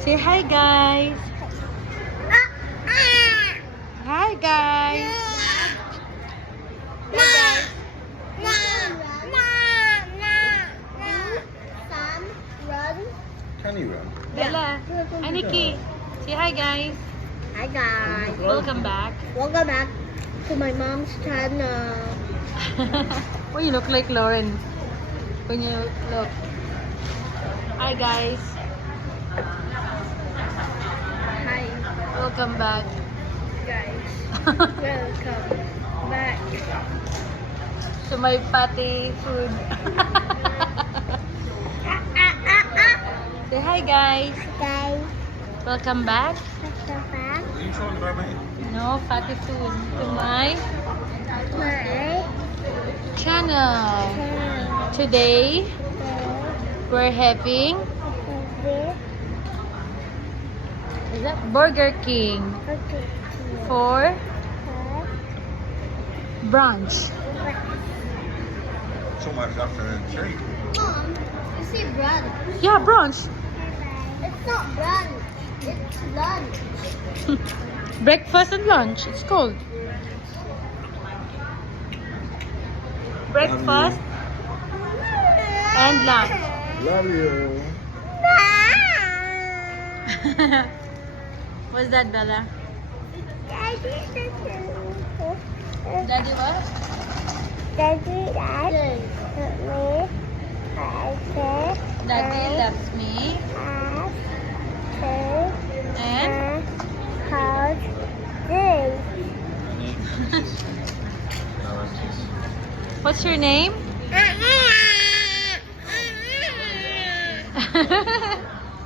Say hi, guys. Hi, guys. Can you run? Bella. Hi, Nikki. Say hi, guys. Hi guys, Welcome back. welcome back to my mom's channel. Oh, you look like Lauren. When you look. Hi, guys. Hi Welcome back. guys, welcome back. So my patty food. Say hi, guys. Guys, Welcome back. welcome back Are you talking about me? No, patty food to my to my channel. channel. Today, we're having is that Burger King for brunch. So much afternoon tea. Mom, you see brunch? Yeah, brunch. It's not brunch, it's lunch. Breakfast and lunch. It's called breakfast and lunch. Love you. What's that, Bella? Daddy, Daddy, what? Daddy loves me. And what's your name?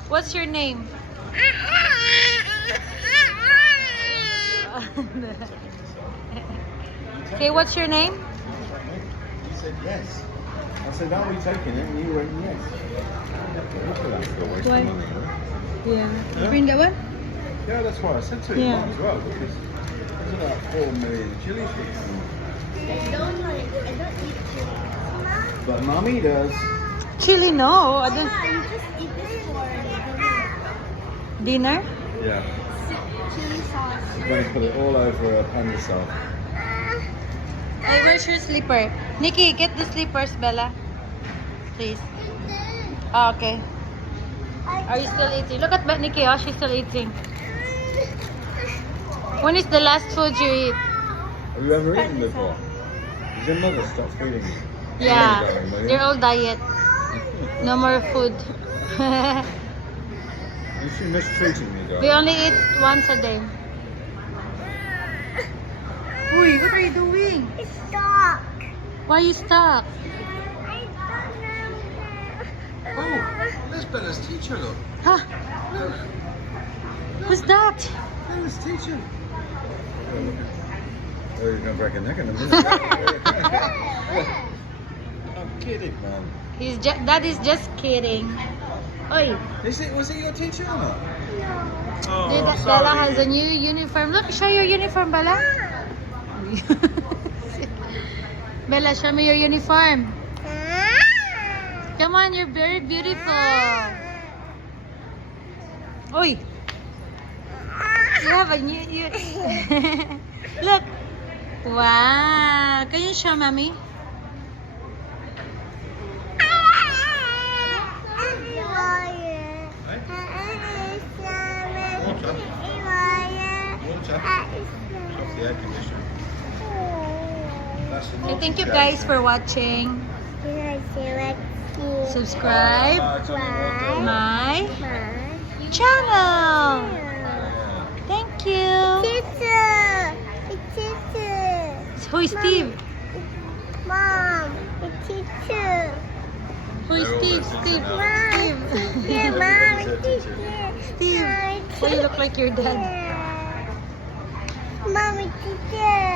What's your name? Okay, what's your name? You said yes. I said, are we taking it? And you went yes. Look at that. Still wasting Why? money, huh? Yeah. Yeah. Bring that one? Yeah, that's what I said to you Yeah. as well, because there's about 4 million chili sticks. I don't eat chili. But Mummy does. Chili, no. I don't. Yeah, you just eat this for Dinner? Yeah. chili sauce. I'm going to put it all over a panda sauce. Hey, where's your slipper? Nikki, get the slippers, Bella. Please. Ah, okay. Are you still eating? Look at Nikki, oh, she's still eating. When is the last food you eat? Have you ever eaten before? Has your mother stopped feeding you? Yeah, Darling, will you? they're all diet. No more food. Is she mistreating you, We darling? only eat once a day. Uy, what are you doing? It's stuck. Why are you stuck? Oh, there's Bella's teacher, look. Huh? Who's that? Bella's teacher. Oh, look at oh, you're going to break a neck in a minute. I'm kidding, man. Daddy's just kidding. Oi, Was it your teacher or not? No. Bella has a new uniform. Look, show your uniform, Bella. Bella, show me your uniform. Come on, you're very beautiful. Oi. You have a new... Look. Wow. Can you show mommy? Water. Off the air conditioner. That's the Okay, thank you naughty guys for watching. Subscribe my channel. Thank you. Who is Steve? Mom, it's teacher. Who is Steve? Steve. Mom, Steve. teacher. Mom, it's teacher. Steve. Why you look like your dad? Mom, it's teacher.